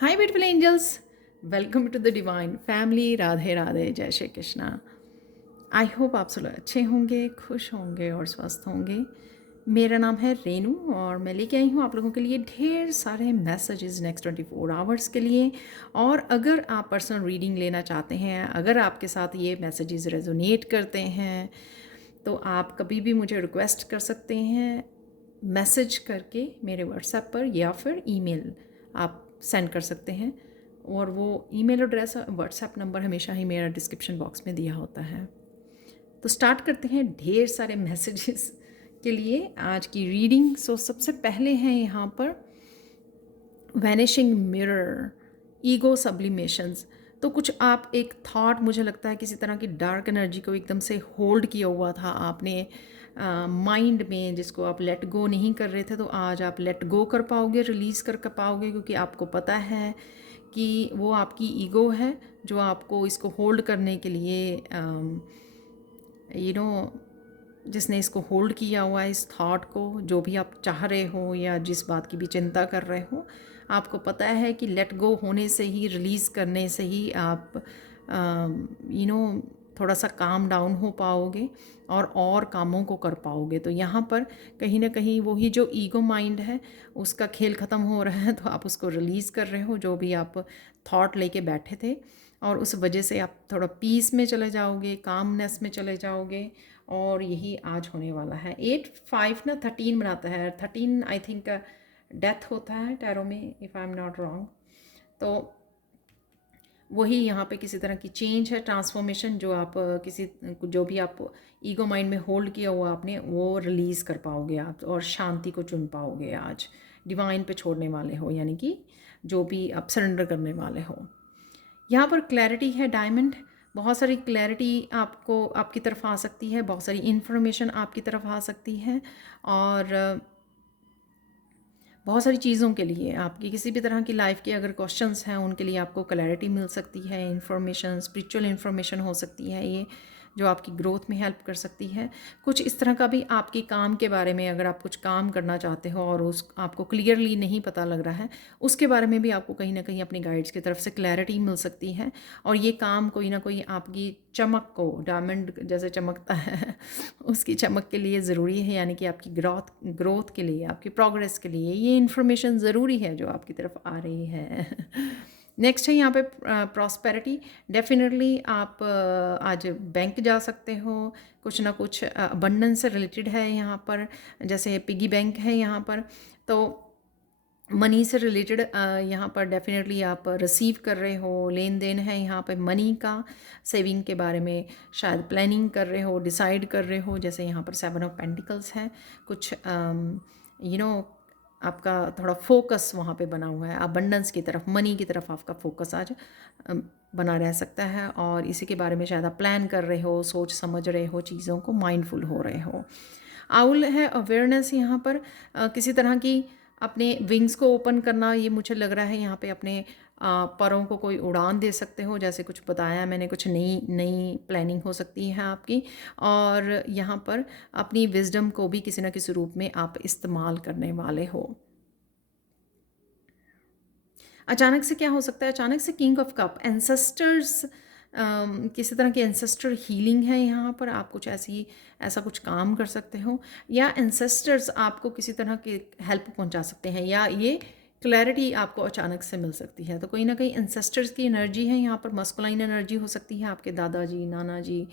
Hi beautiful angels, welcome to the divine family. Radhe Radhe, जय Shri Krishna. I hope आप सब लोग अच्छे होंगे, खुश होंगे और स्वस्थ होंगे। मेरा नाम है रेनू और मैं लेके आई हूँ आप लोगों के लिए ढेर सारे मैसेजेस नेक्स्ट 24 आवर्स के लिए। और अगर आप पर्सनल रीडिंग लेना चाहते हैं, अगर आपके साथ ये मैसेजेस रेजोनेट करते हैं, तो आप कभी भी मुझे रिक्वेस्ट कर सकते हैं मैसेज करके मेरे व्हाट्सएप पर, या फिर ईमेल आप सेंड कर सकते हैं। और वो ईमेल एड्रेस और व्हाट्सएप नंबर हमेशा ही मेरा डिस्क्रिप्शन बॉक्स में दिया होता है। तो स्टार्ट करते हैं ढेर सारे मैसेजेस के लिए आज की रीडिंग। सो सबसे पहले हैं यहाँ पर वैनिशिंग मिरर, ईगो सब्लिमेशंस। तो कुछ आप एक थॉट, मुझे लगता है किसी तरह की डार्क एनर्जी को एकदम से होल्ड किया हुआ था आपने माइंड में, जिसको आप लेट गो नहीं कर रहे थे। तो आज आप लेट गो कर पाओगे, रिलीज़ कर पाओगे, क्योंकि आपको पता है कि वो आपकी ईगो है जो आपको इसको होल्ड करने के लिए यू नो जिसने इसको होल्ड किया हुआ है, इस थॉट को। जो भी आप चाह रहे हो या जिस बात की भी चिंता कर रहे हो, आपको पता है कि लेट गो होने से ही, रिलीज़ करने से ही आप थोड़ा सा काम डाउन हो पाओगे और कामों को कर पाओगे। तो यहाँ पर कहीं ना कहीं वही जो ईगो माइंड है, उसका खेल ख़त्म हो रहा है। तो आप उसको रिलीज़ कर रहे हो, जो भी आप थॉट लेके बैठे थे, और उस वजह से आप थोड़ा पीस में चले जाओगे, कामनेस में चले जाओगे। और यही आज होने वाला है। 8 5 ना 13 बनाता है, 13 आई थिंक डेथ होता है टैरो में, if I am not wrong. तो वही यहाँ पे किसी तरह की चेंज है, ट्रांसफॉर्मेशन, जो आप जो भी आप ईगो माइंड में होल्ड किया हुआ आपने, वो रिलीज़ कर पाओगे आप, और शांति को चुन पाओगे आज। डिवाइन पे छोड़ने वाले हो, यानी कि जो भी आप सरेंडर करने वाले हो। यहाँ पर क्लैरिटी है डायमंड। बहुत सारी क्लैरिटी आपको आपकी तरफ आ सकती है, बहुत सारी इन्फॉर्मेशन आपकी तरफ आ सकती है। और बहुत सारी चीज़ों के लिए, आपकी किसी भी तरह की लाइफ के अगर क्वेश्चंस हैं, उनके लिए आपको क्लैरिटी मिल सकती है। इन्फॉर्मेशन, स्पिरिचुअल इन्फॉर्मेशन हो सकती है ये, जो आपकी ग्रोथ में हेल्प कर सकती है। कुछ इस तरह का भी आपके काम के बारे में, अगर आप कुछ काम करना चाहते हो और उस आपको क्लियरली नहीं पता लग रहा है, उसके बारे में भी आपको कहीं ना कहीं अपनी गाइड्स की तरफ से क्लैरिटी मिल सकती है। और ये काम कोई ना कोई आपकी चमक को, डायमंड जैसे चमकता है उसकी चमक के लिए ज़रूरी है, यानी कि आपकी ग्रोथ के लिए, आपकी प्रोग्रेस के लिए ये इन्फॉर्मेशन ज़रूरी है जो आपकी तरफ आ रही है। नेक्स्ट है यहाँ पे प्रॉस्पेरिटी। डेफिनेटली आप आज बैंक जा सकते हो, कुछ ना कुछ अबंडेंस से रिलेटेड है यहाँ पर, जैसे पिगी बैंक है यहाँ पर। तो मनी से रिलेटेड यहाँ पर डेफिनेटली आप रिसीव कर रहे हो, लेन देन है यहाँ पे मनी का। सेविंग के बारे में शायद प्लानिंग कर रहे हो, डिसाइड कर रहे हो। जैसे यहाँ पर 7 ऑफ पेंटिकल्स है, कुछ आपका थोड़ा फोकस वहाँ पे बना हुआ है, अबंडेंस की तरफ, मनी की तरफ आपका फोकस आज बना रह सकता है। और इसी के बारे में शायद आप प्लान कर रहे हो, सोच समझ रहे हो चीज़ों को, माइंडफुल हो रहे हो। आउल है अवेयरनेस यहाँ पर, किसी तरह की अपने विंग्स को ओपन करना। ये मुझे लग रहा है यहाँ पे अपने परों को कोई उड़ान दे सकते हो, जैसे कुछ बताया मैंने, कुछ नई नई प्लानिंग हो सकती है आपकी। और यहाँ पर अपनी विजडम को भी किसी न किसी रूप में आप इस्तेमाल करने वाले हो। अचानक से क्या हो सकता है? अचानक से किंग ऑफ कप, एंसेस्टर्स, किसी तरह की एंसेस्टर हीलिंग है यहाँ पर। आप कुछ ऐसा कुछ काम कर सकते हो, या एंसेस्टर्स आपको किसी तरह की हेल्प पहुँचा सकते हैं, या ये क्लैरिटी आपको अचानक से मिल सकती है। तो कोई ना कहीं एंसेस्टर्स की एनर्जी है यहाँ पर। मस्कुलाइन एनर्जी हो सकती है, आपके दादाजी, नाना जी,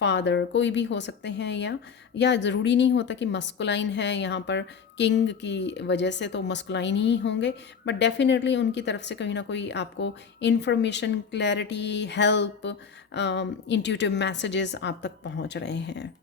फादर, कोई भी हो सकते हैं। या ज़रूरी नहीं होता कि मस्कुलाइन है यहाँ पर, किंग की वजह से तो मस्कुलाइन ही होंगे, बट डेफिनेटली उनकी तरफ से कहीं ना कोई आपको information, clarity, help, intuitive messages आप तक पहुंच रहे हैं।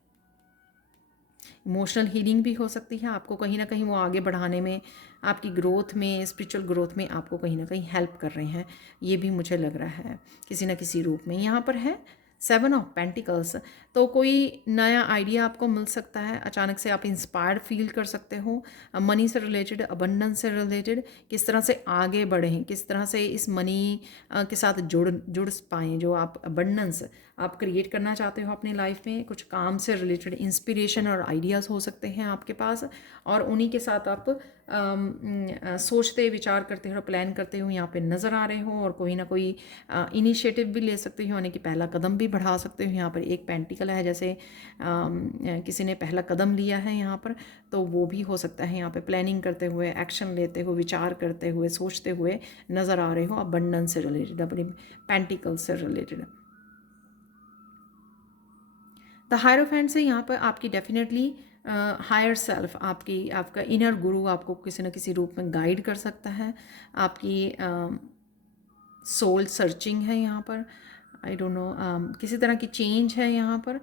इमोशनल हीलिंग भी हो सकती है, आपको कहीं ना कहीं वो आगे बढ़ाने में, आपकी ग्रोथ में, स्पिरिचुअल ग्रोथ में आपको कहीं ना कहीं हेल्प कर रहे हैं। ये भी मुझे लग रहा है किसी ना किसी रूप में। यहाँ पर है 7 ऑफ पेंटिकल्स। तो कोई नया आइडिया आपको मिल सकता है, अचानक से आप इंस्पायर्ड फील कर सकते हो। मनी से रिलेटेड, अबंडेंस से रिलेटेड, किस तरह से आगे बढ़ें, किस तरह से इस मनी के साथ जुड़ पाएँ। जो आप अबंडेंस आप क्रिएट करना चाहते हो अपनी लाइफ में, कुछ काम से रिलेटेड इंस्पिरेशन और आइडियाज़ हो सकते हैं आपके पास, और उन्हीं के साथ आप सोचते विचार करते हो, प्लान करते हो, यहाँ पे नज़र आ रहे हो, और कोई ना कोई इनिशिएटिव भी ले सकते हो, यानी कि पहला कदम भी बढ़ा सकते हो। यहाँ पर एक पेंटिकल है, जैसे किसी ने पहला कदम लिया है यहाँ पर, तो वो भी हो सकता है। यहाँ पे प्लानिंग करते हुए, एक्शन लेते हुए, विचार करते हुए, सोचते हुए नज़र आ रहे हो, अबंडेंस से रिलेटेड, अपनी पेंटिकल से रिलेटेड। द हायरोफेंट से यहाँ पर आपकी डेफिनेटली हायर सेल्फ, आपका इनर गुरु आपको किसी न किसी रूप में गाइड कर सकता है। आपकी सोल सर्चिंग है यहाँ पर, आई डोंट नो, किसी तरह की चेंज है यहाँ पर।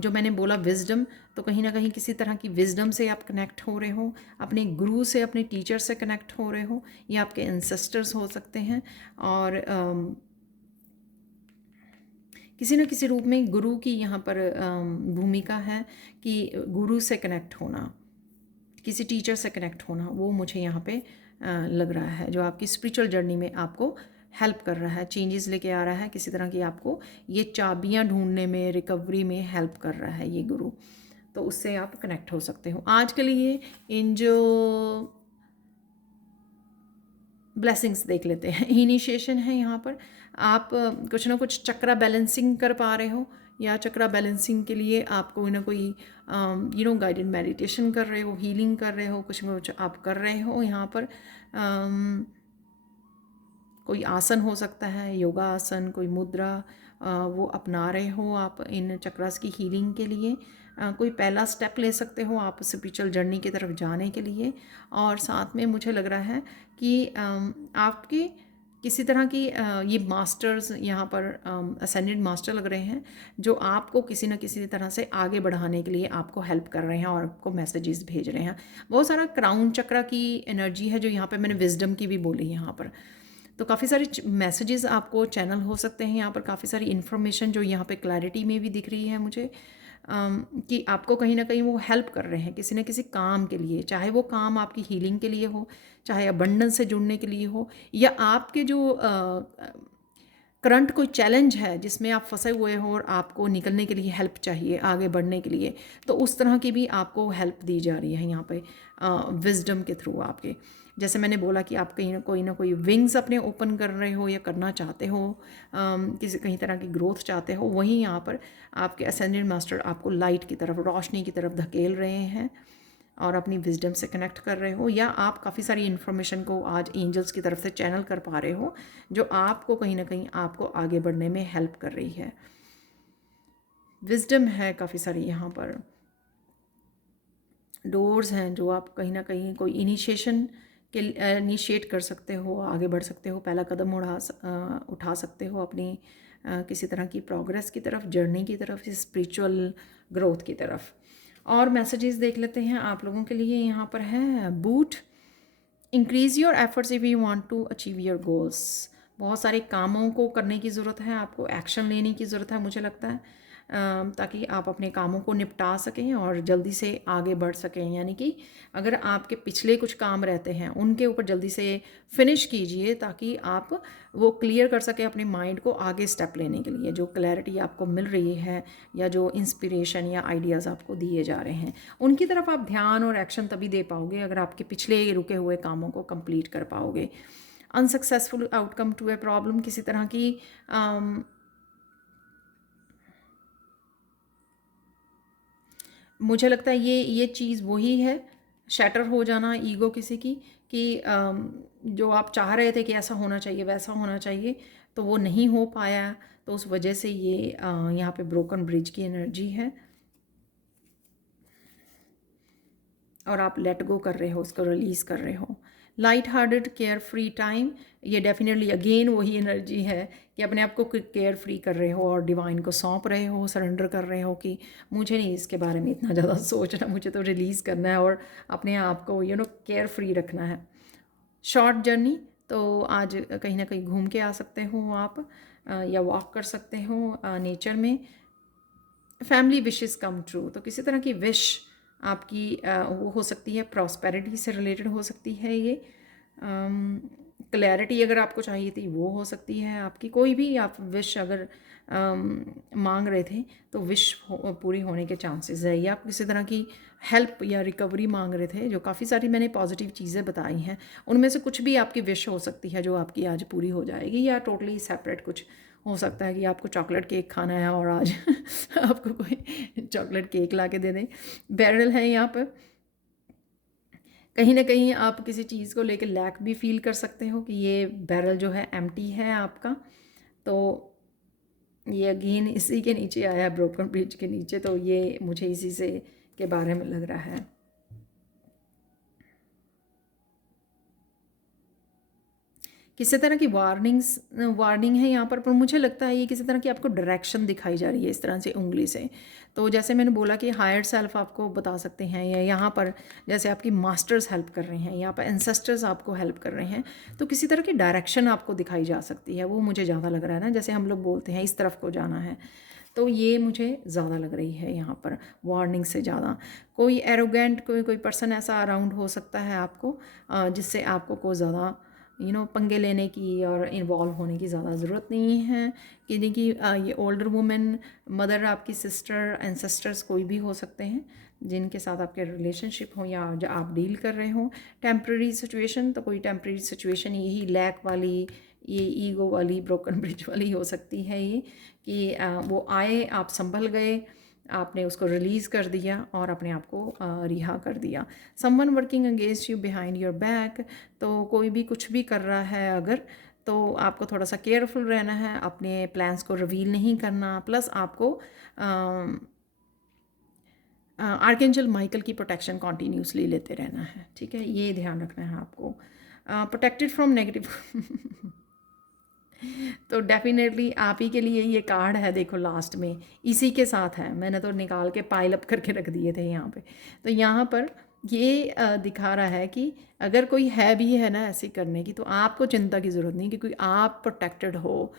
जो मैंने बोला विजडम, तो कहीं ना कहीं किसी तरह की विजडम से आप कनेक्ट हो रहे हो, अपने गुरु से, अपने टीचर से कनेक्ट हो रहे हो, या आपके एंसेस्टर्स हो सकते हैं। और किसी न किसी रूप में गुरु की यहाँ पर भूमिका है कि गुरु से कनेक्ट होना, किसी टीचर से कनेक्ट होना, वो मुझे यहाँ पे लग रहा है, जो आपकी स्पिरिचुअल जर्नी में आपको हेल्प कर रहा है, चेंजेस लेके आ रहा है, किसी तरह की आपको ये चाबियाँ ढूंढने में, रिकवरी में हेल्प कर रहा है ये गुरु। तो उससे आप कनेक्ट हो सकते हो। आज के लिए इन जो ब्लेसिंग्स देख लेते हैं। इनिशिएशन है यहाँ पर, आप कुछ ना कुछ चक्रा बैलेंसिंग कर पा रहे हो, या चक्रा बैलेंसिंग के लिए आप कोई ना कोई गाइडेड मेडिटेशन कर रहे हो, हीलिंग कर रहे हो, कुछ ना कुछ आप कर रहे हो यहाँ पर। कोई आसन हो सकता है, योगा आसन, कोई मुद्रा वो अपना रहे हो आप इन चक्रास की हीलिंग के लिए। कोई पहला स्टेप ले सकते हो आप स्पिरिचुअल जर्नी की तरफ जाने के लिए। और साथ में मुझे लग रहा है कि आपके किसी तरह की ये मास्टर्स यहाँ पर असेंडेड मास्टर लग रहे हैं, जो आपको किसी न किसी तरह से आगे बढ़ाने के लिए आपको हेल्प कर रहे हैं और आपको मैसेजेस भेज रहे हैं। बहुत सारा क्राउन चक्रा की एनर्जी है, जो यहाँ पर मैंने विजडम की भी बोली यहाँ पर। तो काफ़ी सारे मैसेजेस आपको चैनल हो सकते हैं यहाँ पर, काफ़ी सारी इन्फॉर्मेशन जो यहाँ पे क्लैरिटी में भी दिख रही है मुझे, कि आपको कहीं ना कहीं वो हेल्प कर रहे हैं किसी न किसी काम के लिए, चाहे वो काम आपकी हीलिंग के लिए हो, चाहे अबंडेंस से जुड़ने के लिए हो, या आपके जो करंट कोई चैलेंज है जिसमें आप फंसे हुए हो और आपको निकलने के लिए हेल्प चाहिए, आगे बढ़ने के लिए, तो उस तरह की भी आपको हेल्प दी जा रही है यहाँ पे विजडम के थ्रू आपके। जैसे मैंने बोला कि आप कहीं ना कोई विंग्स अपने ओपन कर रहे हो या करना चाहते हो, किसी कहीं तरह की ग्रोथ चाहते हो, वहीं यहाँ पर आपके असेंडेड मास्टर आपको लाइट की तरफ, रोशनी की तरफ धकेल रहे हैं और अपनी विजडम से कनेक्ट कर रहे हो, या आप काफ़ी सारी इन्फॉर्मेशन को आज एंजल्स की तरफ से चैनल कर पा रहे हो, जो आपको कहीं ना कहीं आपको आगे बढ़ने में हेल्प कर रही है। विजडम है काफ़ी सारी यहाँ पर, डोर्स हैं जो आप कहीं ना कहीं कोई इनिशिएशन के इनिशिएट कर सकते हो, आगे बढ़ सकते हो, पहला कदम उठा सकते हो अपनी किसी तरह की प्रोग्रेस की तरफ, जर्नी की तरफ, स्पिरिचुअल ग्रोथ की तरफ। और मैसेजेस देख लेते हैं आप लोगों के लिए यहाँ पर है। बूट, increase your efforts if you want to achieve your goals. बहुत सारे कामों को करने की ज़रूरत है, आपको एक्शन लेने की ज़रूरत है मुझे लगता है, ताकि आप अपने कामों को निपटा सकें और जल्दी से आगे बढ़ सकें। यानी कि अगर आपके पिछले कुछ काम रहते हैं उनके ऊपर जल्दी से फिनिश कीजिए, ताकि आप वो क्लियर कर सकें अपने माइंड को आगे स्टेप लेने के लिए। जो क्लैरिटी आपको मिल रही है या जो इंस्पिरेशन या आइडियाज़ आपको दिए जा रहे हैं, उनकी तरफ आप ध्यान और एक्शन तभी दे पाओगे अगर आपके पिछले रुके हुए कामों को कंप्लीट कर पाओगे। Unsuccessful outcome to a problem, किसी तरह की मुझे लगता है ये चीज़ वही है, शैटर हो जाना ईगो किसी की, कि जो आप चाह रहे थे कि ऐसा होना चाहिए, वैसा होना चाहिए, तो वो नहीं हो पाया, तो उस वजह से ये यहाँ पे ब्रोकन ब्रिज की एनर्जी है और आप लेट गो कर रहे हो, उसको रिलीज़ कर रहे हो। Light hearted care free time, ये डेफिनेटली अगेन वही एनर्जी है कि अपने आप को केयर फ्री कर रहे हो और डिवाइन को सौंप रहे हो, सरेंडर कर रहे हो कि मुझे नहीं इसके बारे में इतना ज़्यादा सोचना, मुझे तो रिलीज़ करना है और अपने आप को केयर फ्री रखना है। शॉर्ट जर्नी, तो आज कहीं ना कहीं घूम के आ सकते हो आप, या वॉक कर सकते हो नेचर में, फैमिली विशेस कम ट्रू, तो किसी तरह की विश आपकी वो हो सकती है, प्रॉस्पेरिटी से रिलेटेड हो सकती है ये। क्लैरिटी अगर आपको चाहिए थी वो हो सकती है आपकी। कोई भी आप विश अगर मांग रहे थे तो विश पूरी होने के चांसेस है। या आप किसी तरह की हेल्प या रिकवरी मांग रहे थे, जो काफ़ी सारी मैंने पॉजिटिव चीज़ें बताई हैं, उनमें से कुछ भी आपकी विश हो सकती है जो आपकी आज पूरी हो जाएगी। या टोटली सेपरेट कुछ हो सकता है कि आपको चॉकलेट केक खाना है और आज आपको कोई चॉकलेट केक ला के दे दें। बैरल है यहाँ पर, कहीं ना कहीं आप किसी चीज़ को लेकर लैक भी फील कर सकते हो कि ये बैरल जो है एम्प्टी है आपका। तो ये अगेन इसी के नीचे आया है, ब्रोकन ब्रिज के नीचे, तो ये मुझे इसी से के बारे में लग रहा है। किसी तरह की वार्निंग है यहाँ पर मुझे लगता है ये किसी तरह की आपको डायरेक्शन दिखाई जा रही है इस तरह से उंगली से। तो जैसे मैंने बोला कि हायर सेल्फ आपको बता सकते हैं, या यहाँ पर जैसे आपकी मास्टर्स हेल्प कर रहे हैं, यहाँ पर एंसेस्टर्स आपको हेल्प कर रहे हैं, तो किसी तरह की डायरेक्शन आपको दिखाई जा सकती है। वो मुझे ज़्यादा लग रहा है ना, जैसे हम लोग बोलते हैं इस तरफ को जाना है, तो ये मुझे ज़्यादा लग रही है यहाँ पर वार्निंग से ज़्यादा। कोई एरोगेंट कोई पर्सन ऐसा अराउंड हो सकता है आपको, जिससे आपको कोई ज़्यादा पंगे लेने की और इन्वॉल्व होने की ज़्यादा ज़रूरत नहीं है। कि देखिए ये ओल्डर वुमेन, मदर, आपकी सिस्टर, एंसेस्टर्स कोई भी हो सकते हैं जिनके साथ आपके रिलेशनशिप हो या जो आप डील कर रहे हो। टेम्प्रेरी सिचुएशन, तो कोई टेम्प्रेरी सिचुएशन यही लैक वाली, ये ईगो वाली, ब्रोकन ब्रिज वाली हो सकती है ये, कि वो आए, आप संभल गए, आपने उसको रिलीज़ कर दिया और अपने आप को रिहा कर दिया। Someone working against you behind your back, तो कोई भी कुछ भी कर रहा है अगर, तो आपको थोड़ा सा केयरफुल रहना है, अपने प्लान्स को रिवील नहीं करना। प्लस आपको आर्कएंजल माइकल की प्रोटेक्शन कॉन्टीन्यूसली लेते रहना है, ठीक है, ये ध्यान रखना है आपको। प्रोटेक्टेड फ्रॉम नेगेटिव तो डेफिनेटली आप ही के लिए ये कार्ड है, देखो लास्ट में इसी के साथ है, मैंने तो निकाल के पाइल अप करके रख दिए थे यहाँ पे। तो यहाँ पर ये दिखा रहा है कि अगर कोई है भी है ना ऐसी करने की, तो आपको चिंता की ज़रूरत नहीं, क्योंकि आप प्रोटेक्टेड हो।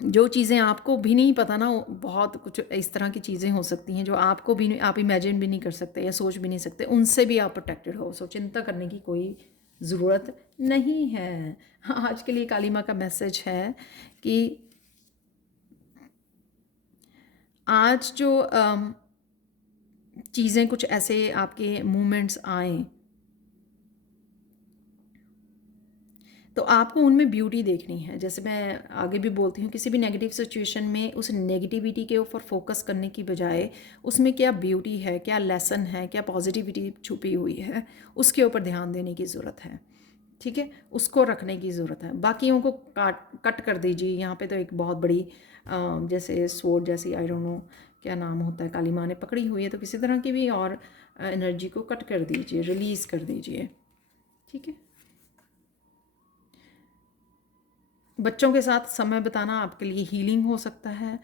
जो चीज़ें आपको भी नहीं पता ना, बहुत कुछ इस तरह की चीज़ें हो सकती हैं जो आपको भी आप इमेजिन भी नहीं कर सकते या सोच भी नहीं सकते, उनसे भी आप प्रोटेक्टेड हो। सो चिंता करने की कोई ज़रूरत नहीं है। हाँ, आज के लिए काली माँ का मैसेज है कि आज जो चीज़ें कुछ ऐसे आपके मूवमेंट्स आएँ, तो आपको उनमें ब्यूटी देखनी है। जैसे मैं आगे भी बोलती हूँ, किसी भी नेगेटिव सिचुएशन में उस नेगेटिविटी के ऊपर फोकस करने की बजाय उसमें क्या ब्यूटी है, क्या लेसन है, क्या पॉजिटिविटी छुपी हुई है, उसके ऊपर ध्यान देने की ज़रूरत है, ठीक है, उसको रखने की ज़रूरत है। बाकियों को कट कर दीजिए। यहाँ पे तो एक बहुत बड़ी जैसे स्वॉर्ड जैसी, आई डोंट नो क्या नाम होता है, काली माँ ने पकड़ी हुई है, तो किसी तरह की भी और एनर्जी को कट कर दीजिए, रिलीज़ कर दीजिए, ठीक है। बच्चों के साथ समय बिताना आपके लिए हीलिंग हो सकता है,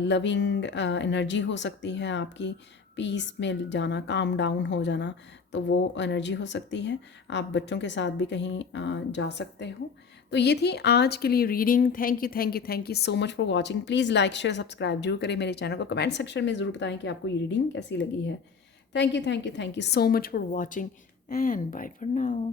लविंग एनर्जी हो सकती है आपकी, पीस में जाना, काम डाउन हो जाना, तो वो एनर्जी हो सकती है। आप बच्चों के साथ भी कहीं जा सकते हो। तो ये थी आज के लिए reading. Thank you so much for watching. Please like share subscribe जरूर करें मेरे चैनल को। कमेंट सेक्शन में ज़रूर बताएं कि आपको ये रीडिंग कैसी लगी है। Thank you so much for watching and bye for now.